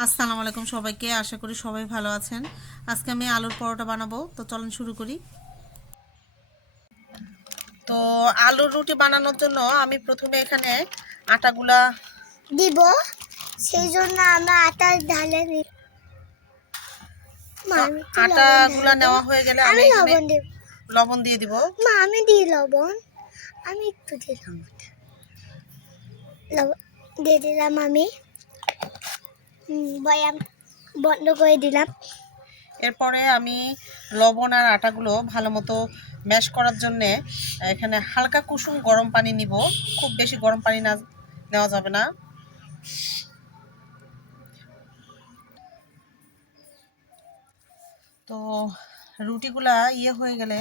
আসসালামু আলাইকুম সবাইকে, আশা করি সবাই ভালো আছেন। আজকে আমি আলুর পরোটা বানাবো, তো চলুন শুরু করি। তো আলুর রুটি বানানোর জন্য আমি প্রথমে এখানে আটাগুলা দিব, সেই জন্য আমরা আটা ঢালে নিই। মা, আমি একটু লবণ আটাগুলা ঢালবো। নেওয়া হয়ে গেলে আমি আমি এখানে লবণ দেব। লবণ দিয়ে দিব। মা, আমি দিই লবণ। আমি একটু দিলাম, লবণ দিয়ে দিলাম আমি। বয়াম বন্ধ করে দিলাম। এরপরে আমি লবণ আর আটাগুলো ভালো মতো ম্যাশ করার জন্যে এখানে হালকা কুসুম গরম পানি নিব। খুব বেশি গরম পানি না নেওয়া যাবে না। তো রুটিগুলা হয়ে গেলে,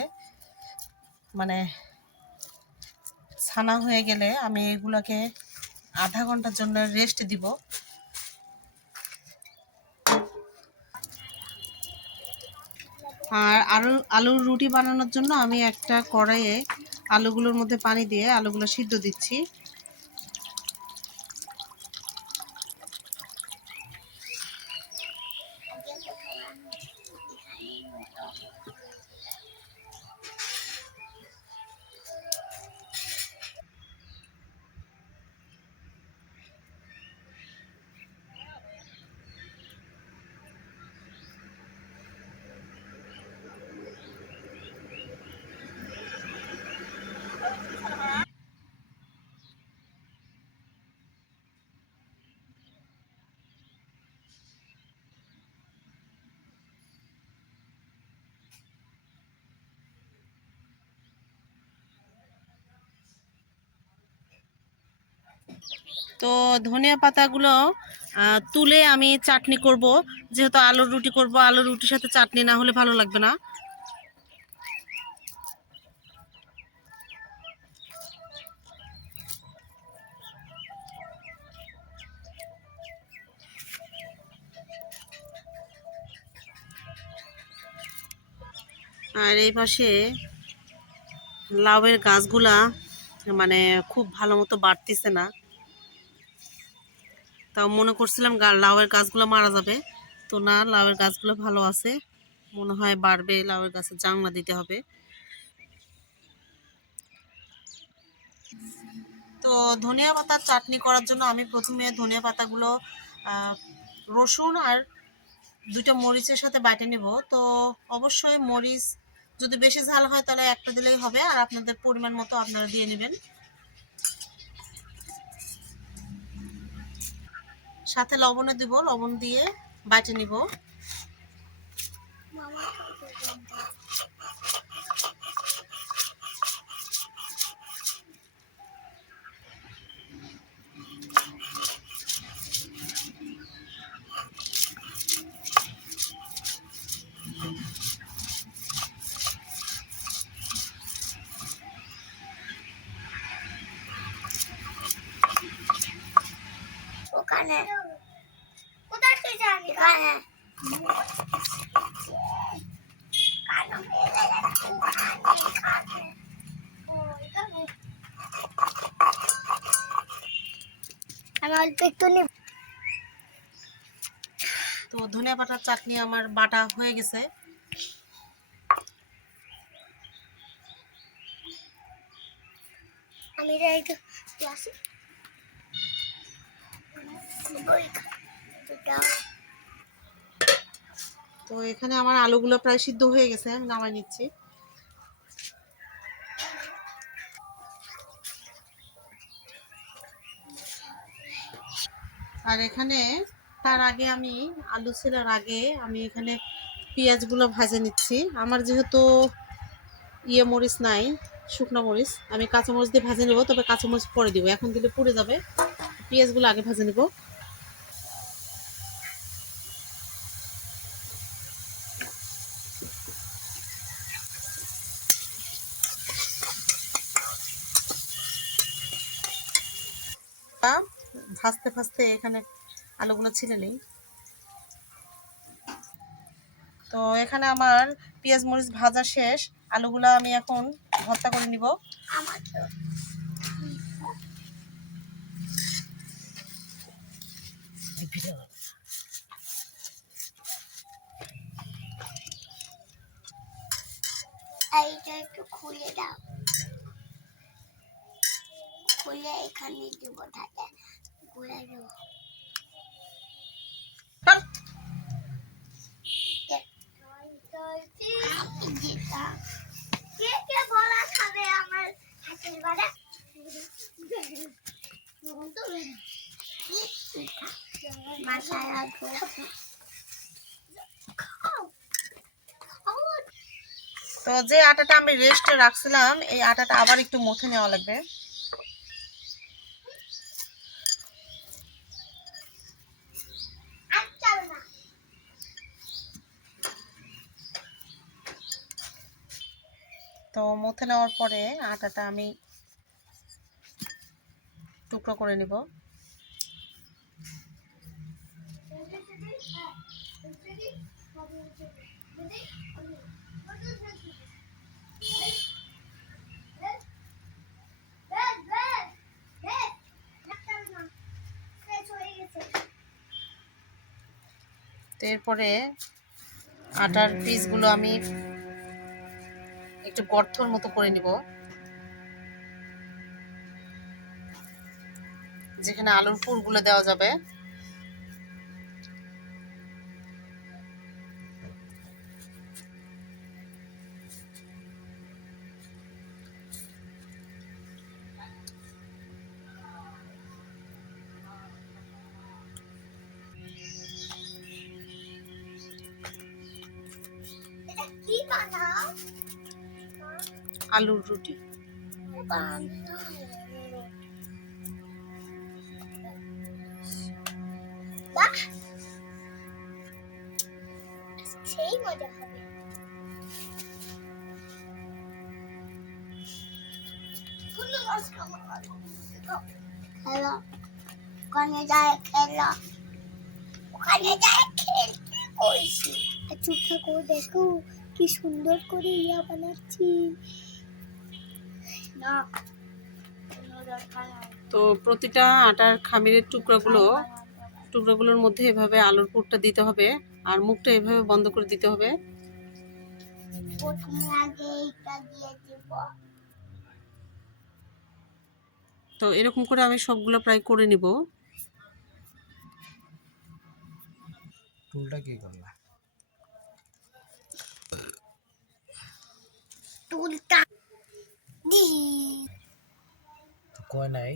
মানে ছানা হয়ে গেলে আমি এগুলাকে আধা ঘন্টার জন্য রেস্ট দিব। আর আলুর রুটি বানানোর জন্য আমি একটা কড়াইয়ে আলুগুলোর মধ্যে পানি দিয়ে আলুগুলো সিদ্ধ দিচ্ছি। তো ধনিয়া পাতাগুলো তুলে আমি চাটনি করব, যেহেতু আলুর রুটি করব। আলুর রুটির সাথে চাটনি না হলে ভালো লাগবে না। আর এই পাশে লাউয়ের গাছগুলা মানে খুব ভালো মতো বাড়তেছে না। তাও মনে করছিলাম লাউয়ের গাছগুলো মারা যাবে, তো না, লাউয়ের গাছগুলো ভালো আছে, মনে হয় বাড়বে। লাউয়ের গাছে জাংলা দিতে হবে। তো ধনিয়া পাতার চাটনি করার জন্য আমি প্রথমে ধনিয়া পাতাগুলো রসুন আর দুইটা মরিচের সাথে বেটে নেব। তো অবশ্যই মরিচ যদি বেশি ঝাল হয় তাহলে একটা দিলেই হবে, আর আপনাদের পরিমাণ মতো আপনারা দিয়ে নেবেন। সাথে লবণও দিব, লবণ দিয়ে বেটে নিব। ওখানে কোথায় এখানে আমি অল্প একটু নেব। তো ধনিয়া পাতার চাটনি আমার বাটা হয়ে গেছে। আমি একটু গ্লাসে তো এখানে আমার আলুগুলো প্রায় সিদ্ধ হয়ে গেছে, আমি নামাই নিচ্ছি। আর এখানে তার আগে আমি আলু ছেলার আগে আমি এখানে পেঁয়াজগুলো ভাজে নিচ্ছি। আমার যেহেতু মরিচ নাই, শুকনো মরিচ, আমি কাঁচামরিচ দিয়ে ভাজে নেব। তবে কাঁচামরিচ পরে দিব, এখন দিলে পুড়ে যাবে। পেঁয়াজগুলো আগে ভাজে নেব। ভাজতে ভাজতে এখানে আলুগুলো ছিলে নেই। তো এখানে আমার পেঁয়াজ মরিচ ভাজা শেষ। আলুগুলো আমি এখন ভর্তা করে নিব। এইটা একটু খুলে দাও, খুলে এখানে দিব, থাকে ঘুরে দেবো। কে কে বলা খাবে আমার হাতের বাড়া? মাথায় রাখবো। তো যে আটাটা আমি রেস্টে রাখছিলাম এই আটাটা আবার একটু মথে নেওয়া লাগবে। তো মথে নেওয়ার পরে আটাটা আমি টুকরো করে নিব। তো এরপরে আটার পিসগুলো আমি একটু গর্তর মতো করে নিব, যেখানে আলুর পুরগুলো দেওয়া যাবে। কি বানাও? আলুর রুটি। বাহ, সেই মজা হবে। খেলো, ওখানে যায় খেলো, ওখানে যায় খেলতে কইছি। চুপ থাকো, দেখো কি সুন্দর করে ইয়া বানাচ্ছি না, কোনো দরকার নাই। তো প্রতিটা আটার খামিরের টুকরোগুলোর মধ্যে এভাবে আলুর পুরটা দিতে হবে আর মুখটা এভাবে বন্ধ করে দিতে হবে। প্রথমে আগে এইটা দিয়ে দিব। তো এরকম করে আমি সবগুলো প্রায় করে নিব। টুলটা কি করলা? টুলটা দি কয় নাই।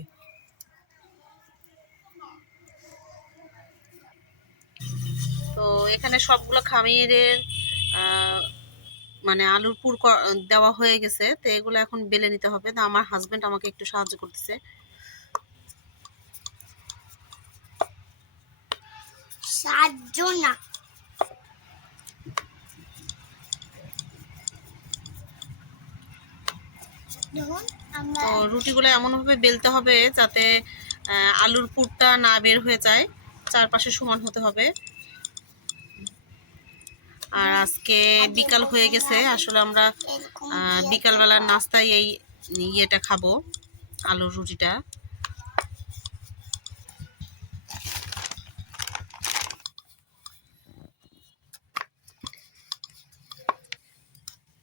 তো এখানে সবগুলো খামিরের মানে আলুর পুর দেওয়া হয়ে গেছে। তো এগুলো এখন বেলে নিতে হবে। তো আমার হাজবেন্ড আমাকে একটু সাহায্য করতেছে। সাহায্য না, দেখুন আমরা তো রুটিগুলো এমনভাবে বেলতে হবে যাতে আলুর পুরটা না বের হয়ে যায়, চারপাশে সমান হতে হবে। আর আজকে বিকাল হয়ে গেছে, আসলে আমরা এরকম বিকালবেলার নাস্তায় এই ইয়েটা খাবো, আলুর রুটিটা।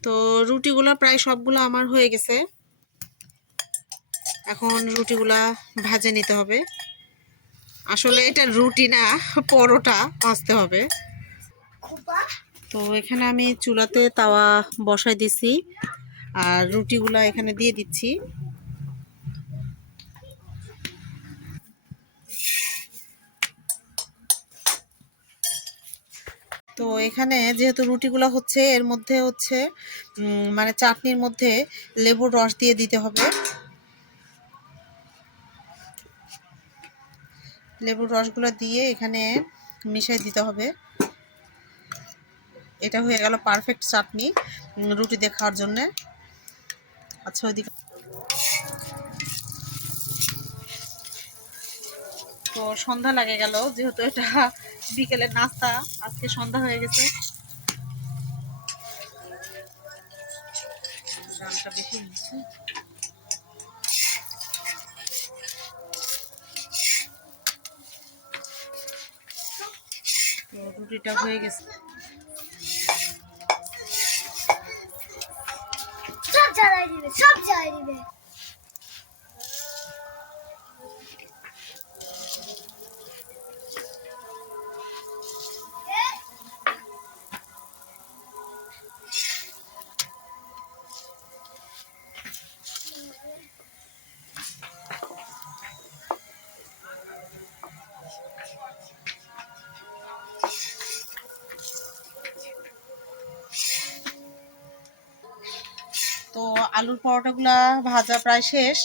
তো রুটিগুলো প্রায় সবগুলো আমার হয়ে গেছে। এখন রুটিগুলা ভাজে নিতে হবে। আসলে এটা রুটি না, পরোটা ভাজতে হবে। খুবা তো এখানে আমি চুলাতে তাওয়া বসাই দিছি আর রুটিগুলা এখানে দিয়ে দিচ্ছি। তো এখানে যেহেতু রুটিগুলো হচ্ছে এর মধ্যে হচ্ছে মানে চাটনির মধ্যে লেবুর রস দিয়ে দিতে হবে। লেবুর রসগুলো দিয়ে এখানে মিশিয়ে দিতে হবে। এটা হয়ে গেল পারফেক্ট চাটনি রুটি দিয়ে খাওয়ার জন্য। আচ্ছা, ওইদিকে তো সন্ধ্যা লাগে গেল, যেহেতু এটা বিকেলের নাস্তা, আজকে সন্ধ্যা হয়ে গেছে। ডালটা বেশি নিচ্ছি। তো রুটিটা হয়ে গেছে। জ্বালাই দিবে, সব জ্বালাই দিবে। তো আলুর পরোটাগুলা ভাজা প্রায় শেষ।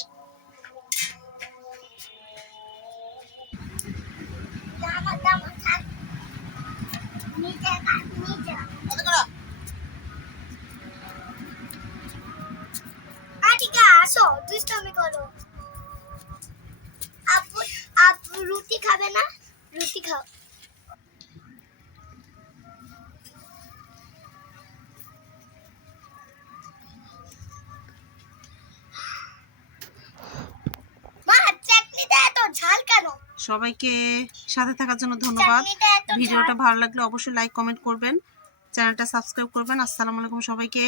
আটিকা আসো, দুষ্টামি করো। আপু আপু রুটি খাবে না? রুটি খাও। মা, চাটনিটা এত ঝাল কেন? সবাইকে সাথে থাকার জন্য ধন্যবাদ। চাটনিটা এত ঝাল। ভিডিওটা ভালো লাগলে অবশ্যই লাইক কমেন্ট করবেন, চ্যানেলটা সাবস্ক্রাইব করবেন। আসসালামু আলাইকুম সবাইকে।